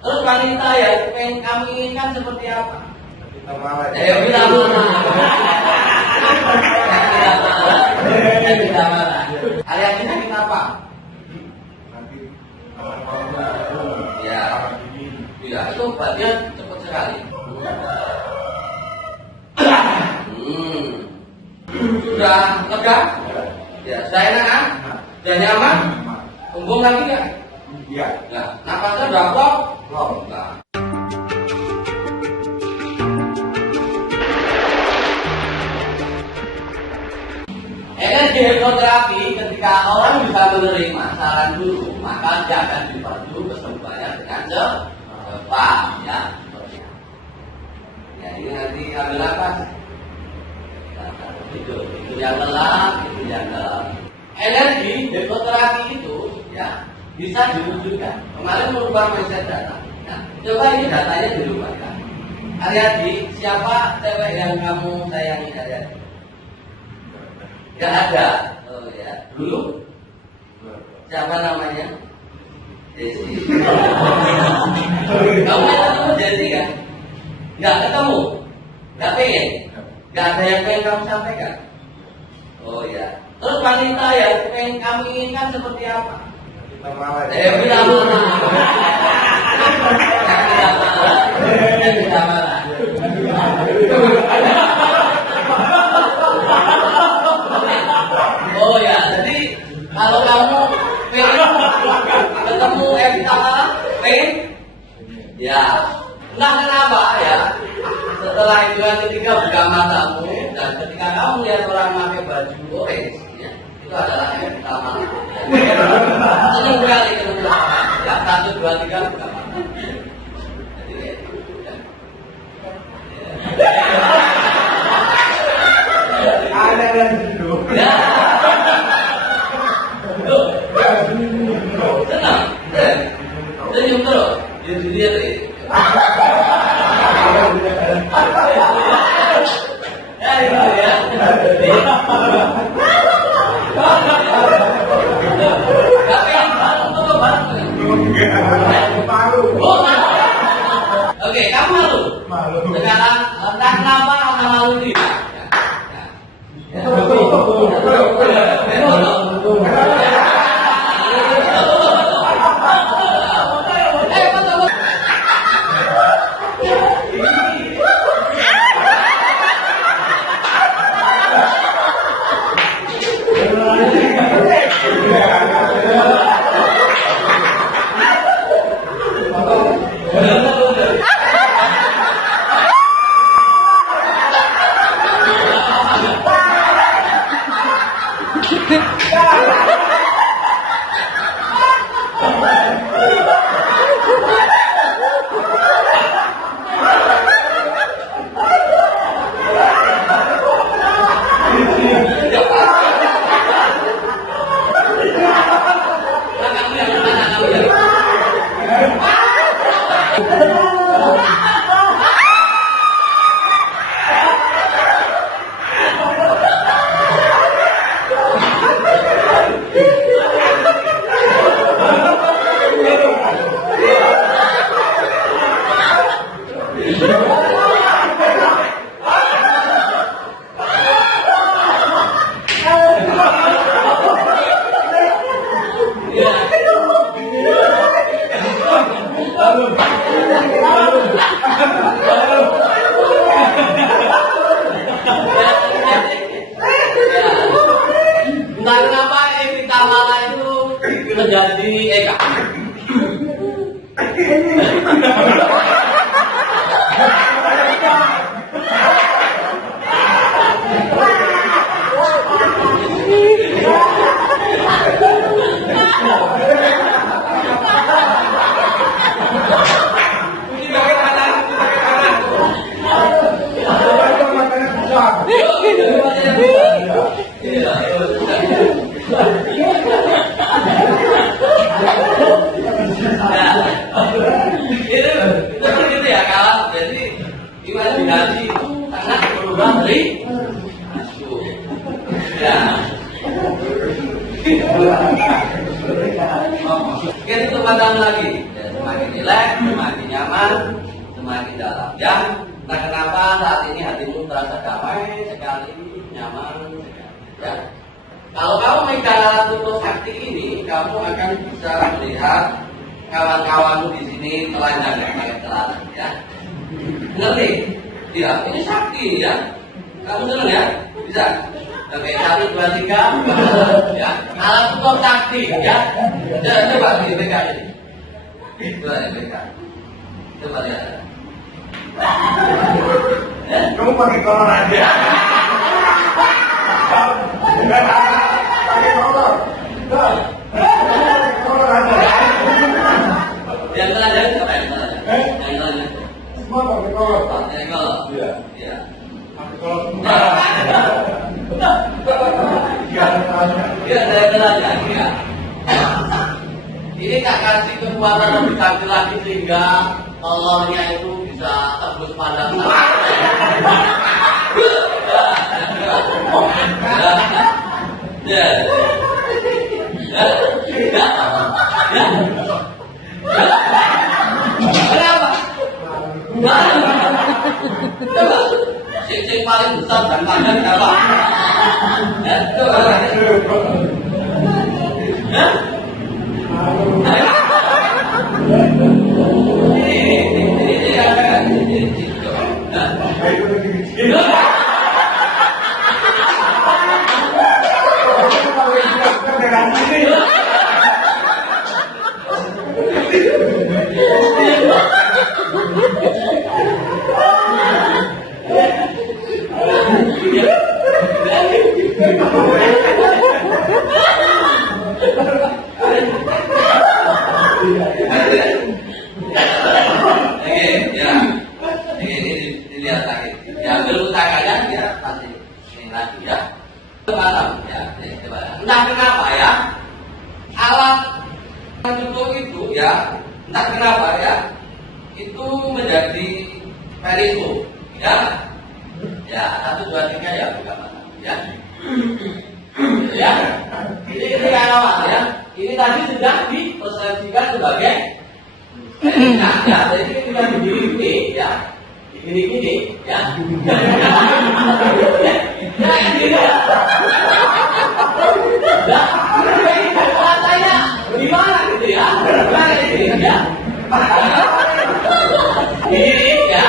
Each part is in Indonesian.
Terus wanita yang kamu inginkan seperti apa? Tidak marah. Kalian ingin apa? Ya, tidak. Itu bagian cepat sekali. Sudah lega? Ya, sudah enak kan? Sudah nyaman? Embung lagi nggak? Iya. Nah, napasnya udah plong? Plong. Nah. Energi hipnoterapi ketika orang bisa menerima saran guru, maka dia akan dipandu kesembuhannya dengan cepat, ya. Ya, ini nanti ambil nafas. Itu yang lelah, itu yang dalam. Energi hipnoterapi itu, ya, bisa diwujudkan. Kemarin merubah mindset data. Nah, coba ini datanya dirubah. Ya. Aryadi, siapa cewek yang kamu sayangi, Aryadi? Gak ada. Oh ya, dulu siapa namanya? Desi. Kamu ketemu Desi kan? Gak ketemu? Gak pengen? Gak ada yang pengen kamu sampaikan? Oh ya. Terus wanita yang pengen kamu inginkan seperti apa? Tidak marah. Tidak marah. Oh ya, jadi kalau kamu pengen ketemu Evita, pengen? Ya, entah kenapa ya. Setelah itu yang ketiga buka matamu dan ketika kamu lihat orang pakai baju orange, ya, itu adalah Evita malam. Senang sekali ketemu. Ya, 1, 2, 3 buka mata. Jadi, Ada yang dulu. ya. Senang, senyum terus, dilihat ini. Ya itu ya. Tapi bareng tuh bareng. Malu. Oh, malu. Oke, kamu malu. Malu. Sekarang entah kenapa rasa malu ini. Entah kenapa Evita Mala itu menjadi Eka. Itu begitu ya kawan. Jadi imajinasi itu sangat berubah dari ya. Kita itu padam lagi. Ya, semakin rileks, semakin nyaman, semakin dalam. Ya, nah kenapa saat ini hatimu terasa damai sekali, nyaman sekali. Ya, kalau kamu megang alat tutup hati ini, kamu akan bisa melihat kawan-kawanmu di sini telanjang yang pakai celana. Ya, ngerti? Ya, ini sakti ya. Kamu senang ya? Bisa? Oke, 1, 2, 3. Ya, alat tutup sakti ya. Coba dipegang ini. Coba dipegang. Coba lihat. Kamu pakai kolor aja. Pakai kolor. Pakai kolor aja. Yang telanjang siapa yang telanjang? Yang telanjang. Semua pakai kolor. Pakai kolor. Iya. Iya. Pakai kolor semua. Iya, Iya, saya telanjang. Iya. Ini tak kasih kekuatan lebih kaki lagi sehingga kolornya itu bisa tembus pada Kenapa? Coba, sing paling besar dan panjang siapa? Coba. Dilihat lagi. Ya, belum tangannya ya pasti ini lagi ya. Paham ya. Coba. Entah kenapa ya. Alat tutup itu ya, entah kenapa ya, itu menjadi periskop ya. Ya, 1, 2, 3 ya, bukan mana ya. Ya. Ini yang awal ya. Ini tadi sudah dipersepsikan sebagai nah, ya, jadi kita begini ya. Gini ya. Ya, ini ya. Nah, katanya gimana gitu ya? Gimana ini ya? Ini ya.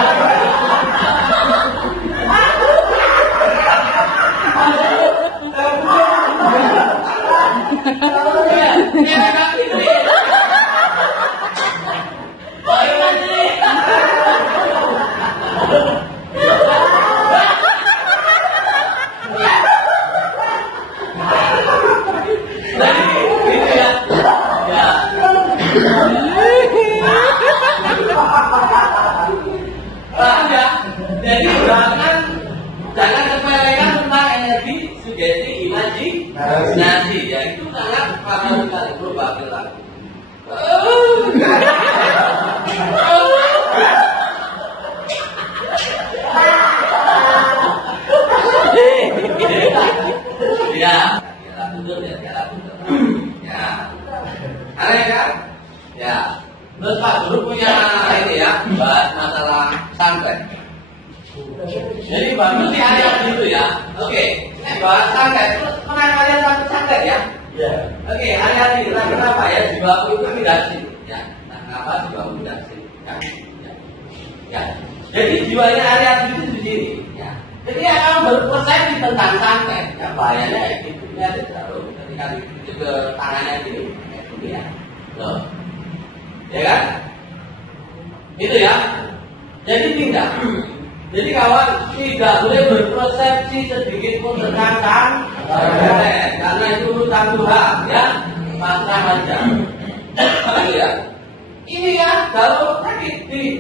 Jadi jangan sepelekan tentang energi sugesti imajinasi ya, itu sangat fatal sekali, probabel lagi. Ya, kira betul ya, kira betul. Ya, aneh kan? Ya, terus Pak Guru punya ini ya, bahas masalah santet. Jadi bagus sih ada gitu ya. Oke, bahas santet. Terus pernah kalian takut santet ya? Iya. Oke, hari-hari kita kenapa ya jiwaku itu tidak sih? Ya, nah kenapa jiwaku tidak sih? Ya. Jadi jiwanya hari-hari itu di sini. Ya. Jadi akan berpersepsi tentang santet. Ya bahayanya kayak gitu. Ya, terlalu ketika itu ke tangannya gini, kayak gini ya. Loh, ya kan? Itu ya. Jadi tidak. Jadi kawan tidak boleh berpersepsi sedikit pun tentang santet, karena itu urusan Tuhan ya, pasrah aja. Ya. Ini ya kalau sakit di,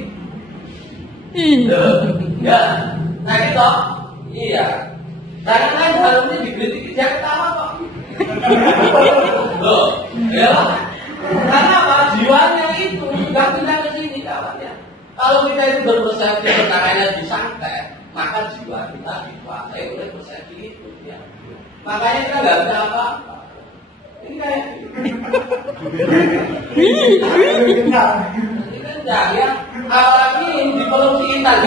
ya sakit toh, iya. Jangan lain harusnya dikritik jangan tahu kok. Loh, ya. Karena apa? Jiwanya itu sudah pindah ke sini kawan ya. Kalau kita itu berpersepsi tentang energi santet, maka jiwa kita dikuasai oleh persepsi itu ya. Makanya kita nggak bisa apa-apa. Ini kayak Kenyang. ini kencang ya. Apalagi dipeluk si Intan.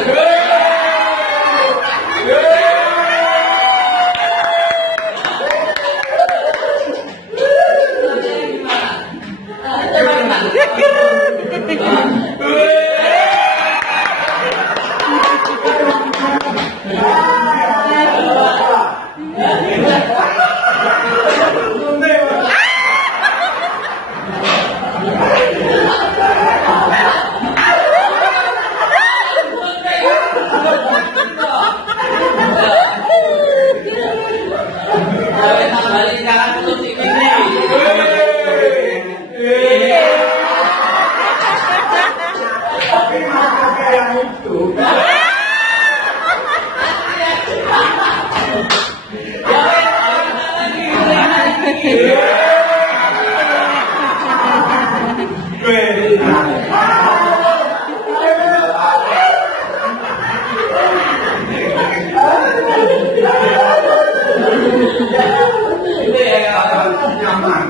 Tapi masa kayak itu. Nyaman.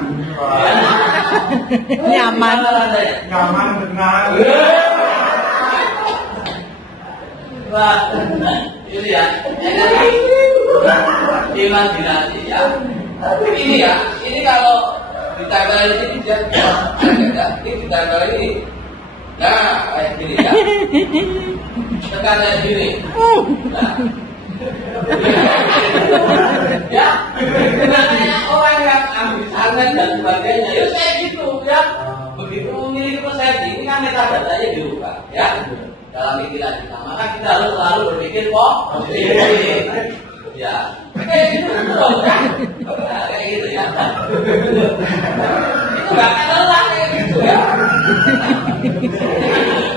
Nyaman. Nyaman benar. Wah, ini ya, imajinasi ya. Ini ya, ini kalau ditempel ini dia ini ditempel ini. Nah, kayak gini ya. Tekan kayak gini. Nah. Ya, namanya orang yang ambil dan sebagainya, ya kayak gitu ya. Begitu memiliki persepsi, ini kan metadatanya diubah ya. Dalam pikiran kita, maka kita harus selalu berpikir positif. Ya, kayak gitu dong ya. Nah, kayak gitu ya. Itu nggak akan lelah kayak gitu ya.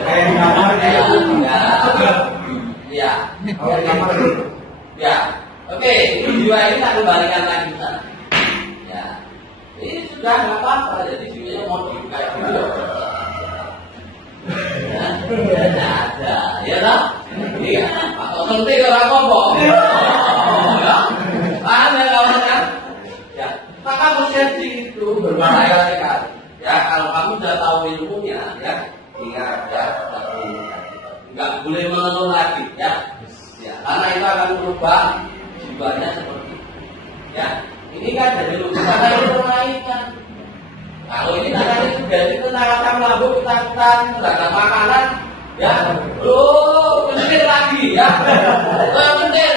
Kayak di kamar ya. Ya, Kalau di kamar itu. ya. Oke, ini jiwa ini tak kembalikan lagi sana. Ya, ini sudah nggak apa-apa. Jadi jiwanya mau dibuka dulu. Ada, ya tak? Iya, atau sentik orang ngomong. Ya, ada kawannya. Ya, maka persepsi itu berbahaya sekali. Ya, kalau kamu sudah tahu ilmunya, ya, ingat ya, nggak boleh mengeluh lagi, ya. Ya, karena itu akan merubah jiwanya seperti itu. Ya, ini kan dari lukisan ini permainan. Kalau ini tadi sudah itu tentang lambung, tentang beragam makanan, ya, penting lagi, ya, penting,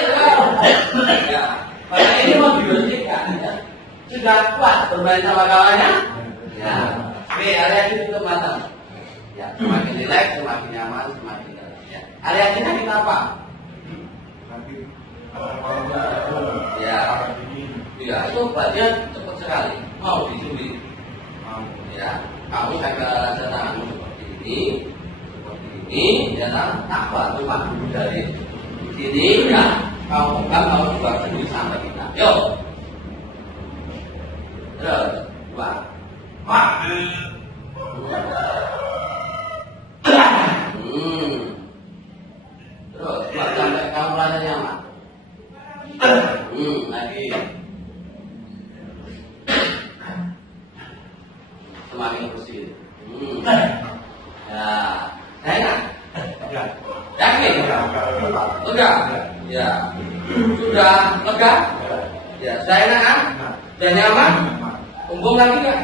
ya. Karena ini mau dibersihkan, ya. Sudah kuat bermain sama kawannya, ya. Oke, area ini cukup matang, ya. Semakin rileks, semakin nyaman, semakin dalam, ya. Area ini kita apa? Ya, ya, itu bagian cepat sekali, mau dicuri. Ya, kamu jaga rasa tanganmu seperti ini, ya kan? Apa cuma dari sini, ya? Kamu pegang, kamu buat sendiri sampai kita. Yuk, terus, buat, terus, buat sampai kamu rasa nyaman. Lagi. Semakin bersih. Ya, enak. Ya. Yakin? Lega? Ya. Sudah lega? Ya, sudah enak kan? Sudah nyaman? Kumpul lagi nggak?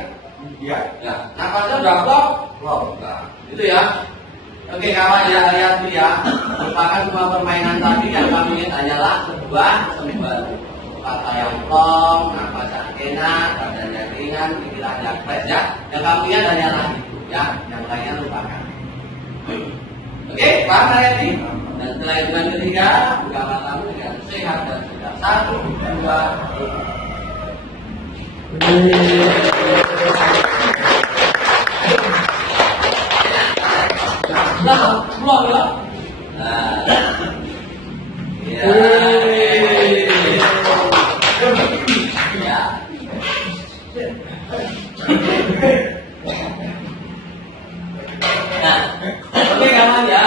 Iya. Ya, napasnya udah klop? Wow. Nah, itu ya. Oke kawan ya, lihat tuh ya. Lupakan semua permainan tadi yang kami lihat hanyalah sebuah sembari. Kata yang plong, napas yang enak, badannya ringan, pikirannya fresh ya. Yang kami lihat hanyalah itu ya. Yang lainnya lupakan. Oke, paham hari ini? Dan setelah itu yang ketiga, buka matamu dengan sehat dan sudah 1, 2, Nah, keluar ya. Nah, ya. Ya. Nah, oke kawan ya,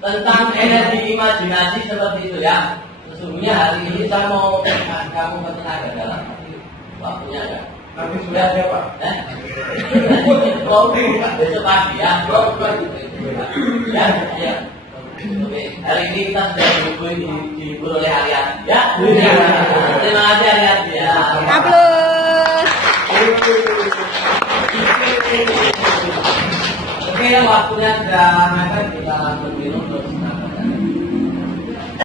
tentang energi imajinasi seperti itu ya. Sesungguhnya hari ini saya mau kasih kamu ketenaga dalam hati. Waktunya enggak? Nanti sudah ada Pak. Kopi besok pagi ya. Ya, ya. Oke, hari ini kita sudah dihibur oleh Ariati ya. Terima kasih Ariati ya. Aplaus. Oke, waktunya sudah mepet, kita langsung minum terus.